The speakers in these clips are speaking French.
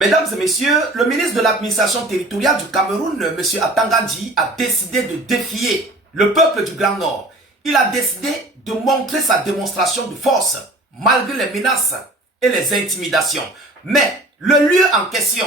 Mesdames et messieurs, le ministre de l'administration territoriale du Cameroun, M. Atangandji, a décidé de défier le peuple du Grand Nord. Il a décidé de montrer sa démonstration de force, malgré les menaces et les intimidations. Mais le lieu en question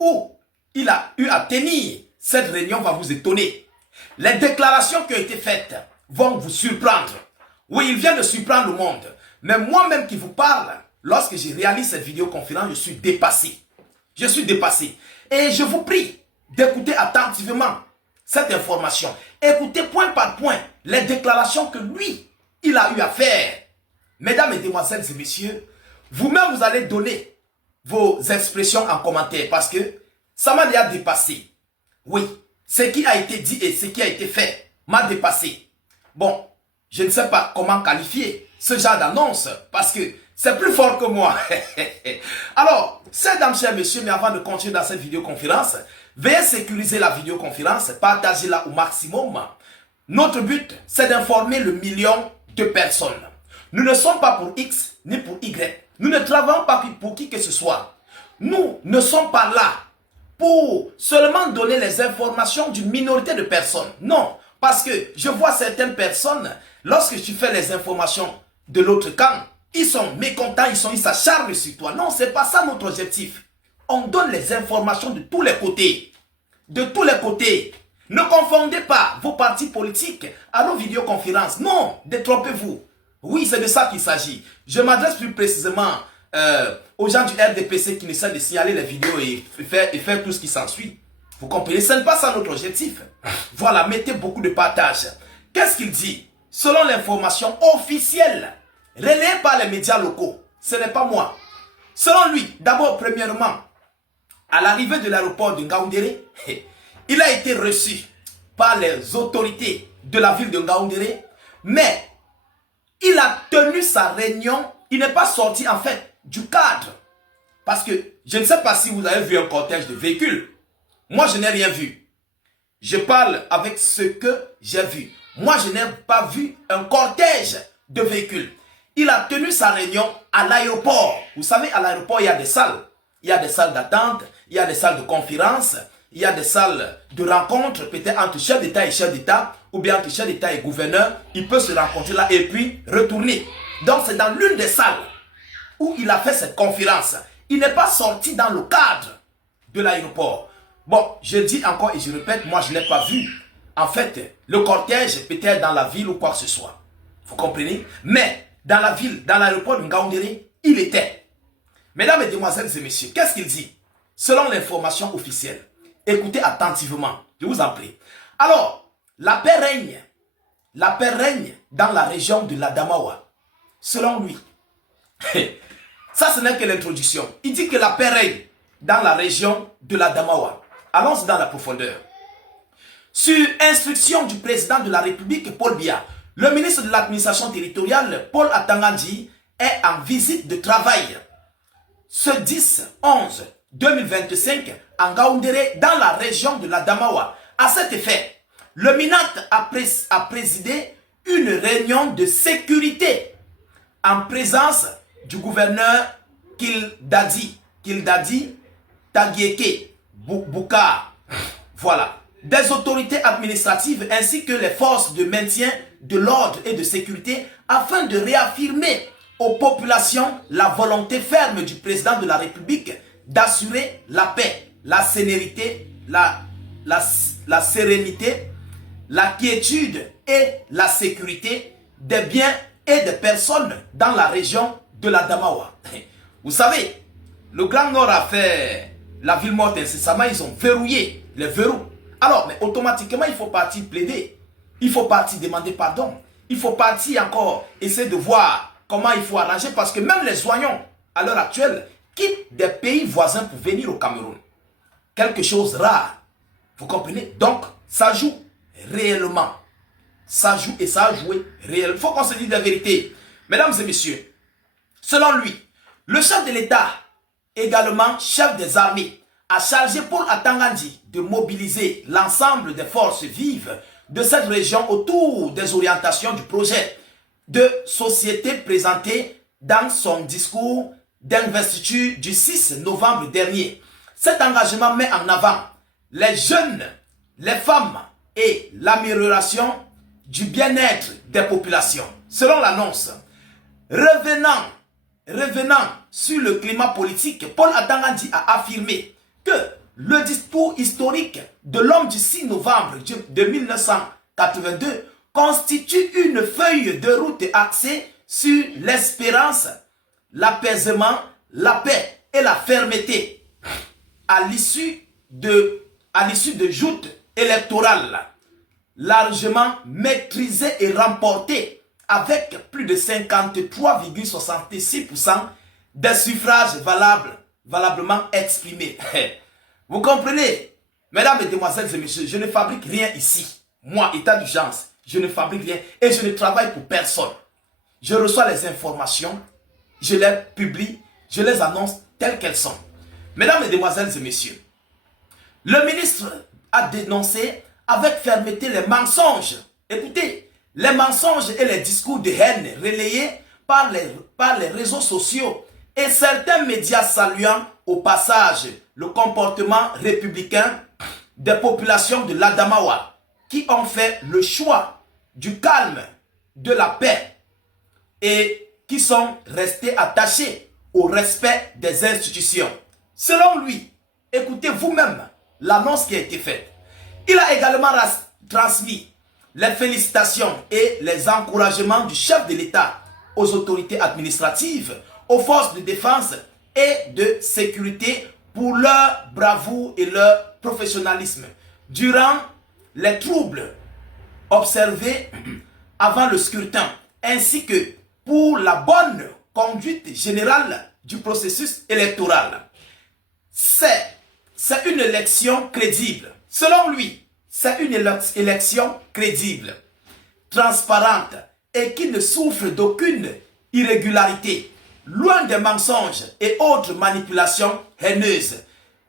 où il a eu à tenir cette réunion va vous étonner. Les déclarations qui ont été faites vont vous surprendre. Oui, il vient de surprendre le monde. Mais moi-même qui vous parle, lorsque je réalise cette vidéoconférence, je suis dépassé. Je suis dépassé. Et je vous prie d'écouter attentivement cette information. Écoutez point par point les déclarations que lui, il a eu à faire. Mesdames, mesdemoiselles et messieurs, vous-même vous allez donner vos expressions en commentaire parce que ça m'a déjà dépassé. Oui, ce qui a été dit et ce qui a été fait m'a dépassé. Bon, je ne sais pas comment qualifier ce genre d'annonce parce que c'est plus fort que moi. Alors, mesdames, chers messieurs, mais avant de continuer dans cette vidéoconférence, veuillez sécuriser la vidéoconférence, partagez-la au maximum. Notre but, c'est d'informer le million de personnes. Nous ne sommes pas pour X ni pour Y. Nous ne travaillons pas pour qui que ce soit. Nous ne sommes pas là pour seulement donner les informations d'une minorité de personnes. Non, parce que je vois certaines personnes, lorsque tu fais les informations de l'autre camp, ils sont mécontents, ils s'acharnent sur toi. Non, ce n'est pas ça notre objectif. On donne les informations de tous les côtés. De tous les côtés. Ne confondez pas vos partis politiques à nos vidéoconférences. Non, détrompez-vous. Oui, c'est de ça qu'il s'agit. Je m'adresse plus précisément aux gens du RDPC qui essaient de signaler les vidéos et faire tout ce qui s'ensuit. Vous comprenez? Ce n'est pas ça notre objectif. Voilà, mettez beaucoup de partage. Qu'est-ce qu'il dit? Selon l'information officielle, relayée par les médias locaux, ce n'est pas moi. Selon lui, d'abord, premièrement, à l'arrivée de l'aéroport de Ngaoundéré, il a été reçu par les autorités de la ville de Ngaoundéré, mais il a tenu sa réunion, il n'est pas sorti en fait du cadre. Parce que je ne sais pas si vous avez vu un cortège de véhicules. Moi, je n'ai rien vu. Je parle avec ce que j'ai vu. Moi, je n'ai pas vu un cortège de véhicules. Il a tenu sa réunion à l'aéroport. Vous savez, à l'aéroport, il y a des salles. Il y a des salles d'attente, il y a des salles de conférence, il y a des salles de rencontre, peut-être entre chef d'État et chef d'État, ou bien entre chef d'État et gouverneur. Il peut se rencontrer là et puis retourner. Donc, c'est dans l'une des salles où il a fait cette conférence. Il n'est pas sorti dans le cadre de l'aéroport. Bon, je dis encore et je répète, moi, je n'ai pas vu, en fait, le cortège peut-être dans la ville ou quoi que ce soit. Vous comprenez? Mais dans la ville, dans l'aéroport de Ngaoundéré, il était. Mesdames, mesdemoiselles et messieurs, qu'est-ce qu'il dit? Selon l'information officielle, écoutez attentivement, je vous en prie. Alors, la paix règne dans la région de l'Adamawa. Selon lui, ça ce n'est que l'introduction. Il dit que la paix règne dans la région de l'Adamawa. Allons dans la profondeur. Sur instruction du président de la République, Paul Biya, le ministre de l'administration territoriale, Paul Atangandji, est en visite de travail ce 10-11-2025 en Ngaoundéré dans la région de l'Adamawa. À cet effet, le MINAT a présidé une réunion de sécurité en présence du gouverneur Kildadi Tagieke Bouka. Voilà. Des autorités administratives ainsi que les forces de maintien de l'ordre et de sécurité afin de réaffirmer aux populations la volonté ferme du président de la République d'assurer la paix, la sérénité, la sérénité, la quiétude et la sécurité des biens et des personnes dans la région de l'Adamawa. Vous savez, le Grand Nord a fait la ville morte incessamment, ils ont verrouillé les verrous. Alors, mais automatiquement, il faut partir plaider. Il faut partir demander pardon. Il faut partir encore essayer de voir comment il faut arranger. Parce que même les soignants, à l'heure actuelle, quittent des pays voisins pour venir au Cameroun. Quelque chose de rare. Vous comprenez? Donc, ça joue réellement. Ça joue et ça a joué réellement. Il faut qu'on se dise la vérité. Mesdames et messieurs, selon lui, le chef de l'État, également chef des armées, a chargé Paul Atangandji de mobiliser l'ensemble des forces vives de cette région autour des orientations du projet de société présenté dans son discours d'investiture du 6 novembre dernier. Cet engagement met en avant les jeunes, les femmes et l'amélioration du bien-être des populations. Selon l'annonce, revenant sur le climat politique, Paul Atangandi a affirmé que le discours historique de l'homme du 6 novembre de 1982 constitue une feuille de route axée sur l'espérance, l'apaisement, la paix et la fermeté à l'issue de joutes électorales largement maîtrisées et remportées avec plus de 53,66% des suffrages valablement exprimés. Vous comprenez? Mesdames, Mesdemoiselles et Messieurs, je ne fabrique rien ici. Moi, état d'urgence, je ne fabrique rien et je ne travaille pour personne. Je reçois les informations, je les publie, je les annonce telles qu'elles sont. Mesdames, Mesdemoiselles et Messieurs, le ministre a dénoncé avec fermeté les mensonges. Écoutez, les mensonges et les discours de haine relayés par les réseaux sociaux et certains médias saluant au passage le comportement républicain des populations de l'Adamawa qui ont fait le choix du calme, de la paix et qui sont restés attachés au respect des institutions. Selon lui, écoutez vous-même l'annonce qui a été faite. Il a également transmis les félicitations et les encouragements du chef de l'État aux autorités administratives, aux forces de défense et de sécurité pour leur bravoure et leur professionnalisme durant les troubles observés avant le scrutin, ainsi que pour la bonne conduite générale du processus électoral. C'est une élection crédible. Selon lui, c'est une élection crédible, transparente et qui ne souffre d'aucune irrégularité, loin des mensonges et autres manipulations haineuses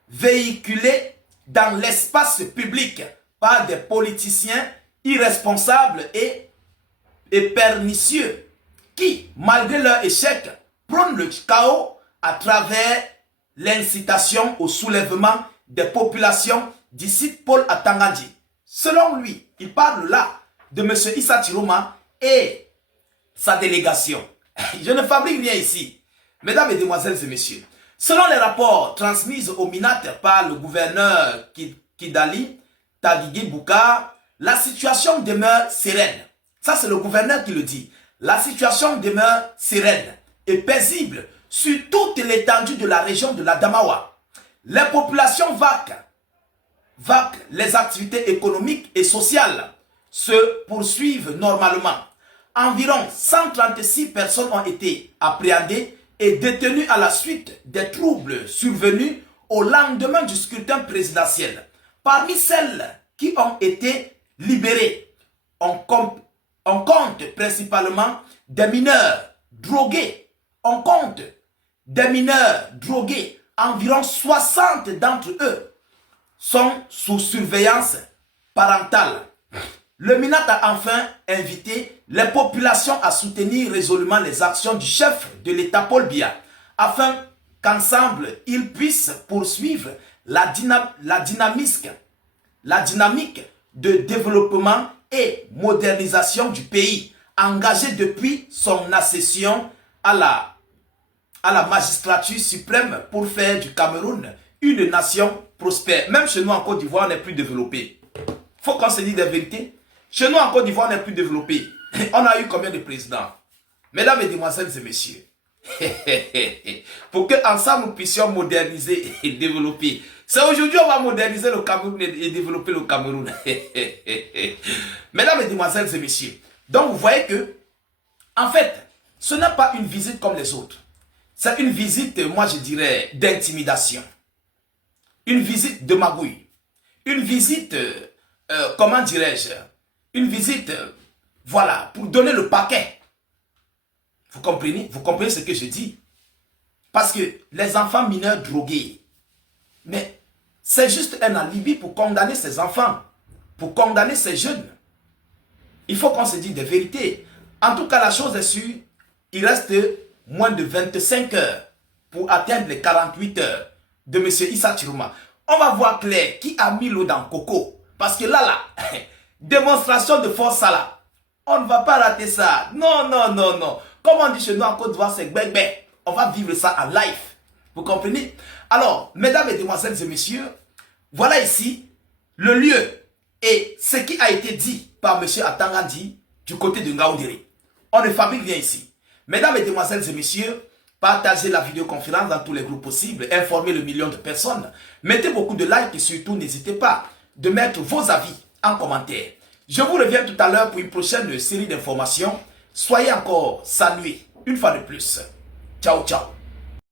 véhiculées dans l'espace public par des politiciens irresponsables et pernicieux qui, malgré leur échec, prônent le chaos à travers l'incitation au soulèvement des populations, d'ici Paul Atangandi. Selon lui, il parle là de M. Issa Chiroma et sa délégation. Je ne fabrique rien ici. Mesdames, Mesdemoiselles et Messieurs, selon les rapports transmis au MINAT par le gouverneur Kidali Tagigi Boukar, la situation demeure sereine. Ça, c'est le gouverneur qui le dit. La situation demeure sereine et paisible sur toute l'étendue de la région de l'Adamawa. Les populations vaquent, les activités économiques et sociales se poursuivent normalement. Environ 136 personnes ont été appréhendées et détenues à la suite des troubles survenus au lendemain du scrutin présidentiel. Parmi celles qui ont été libérées, on compte principalement des mineurs drogués. Environ 60 d'entre eux sont sous surveillance parentale. Le MINAT a enfin invité les populations à soutenir résolument les actions du chef de l'État Paul Biya, afin qu'ensemble ils puissent poursuivre la dynamique de développement et modernisation du pays, engagée depuis son accession à la magistrature suprême pour faire du Cameroun une nation prospère. Même chez nous en Côte d'Ivoire, on n'est plus développé. Il faut qu'on se dise la vérité. Chez nous en Côte d'Ivoire, on n'est plus développé. On a eu combien de présidents? Mesdames, Mesdemoiselles et Messieurs, pour qu'ensemble nous puissions moderniser et développer. C'est aujourd'hui qu'on va moderniser le Cameroun et développer le Cameroun. Mesdames, Mesdemoiselles et Messieurs, donc vous voyez que, en fait, ce n'est pas une visite comme les autres. C'est une visite, moi je dirais, d'intimidation. Une visite de magouille. Une visite, comment dirais-je, une visite, voilà, pour donner le paquet. Vous comprenez? Vous comprenez ce que je dis? Parce que les enfants mineurs drogués, mais c'est juste un alibi pour condamner ces enfants, pour condamner ces jeunes. Il faut qu'on se dise des vérités. En tout cas, la chose est sûre, il reste moins de 25 heures pour atteindre les 48 heures de M. Issa Chiroma. On va voir clair qui a mis l'eau dans le coco. Parce que là, démonstration de force, ça là. On ne va pas rater ça. Non, non, non, non. Comme on dit chez nous en Côte d'Ivoire, c'est bébé. On va vivre ça en live. Vous comprenez? Alors, mesdames, mesdemoiselles et messieurs, voilà ici le lieu et ce qui a été dit par M. Atangandi du côté de Ngaoundéré. On ne fabrique rien ici. Mesdames, mesdemoiselles et messieurs, partagez la vidéoconférence dans tous les groupes possibles, informez le million de personnes, mettez beaucoup de likes et surtout n'hésitez pas de mettre vos avis en commentaire. Je vous reviens tout à l'heure pour une prochaine série d'informations. Soyez encore salués une fois de plus. Ciao, ciao.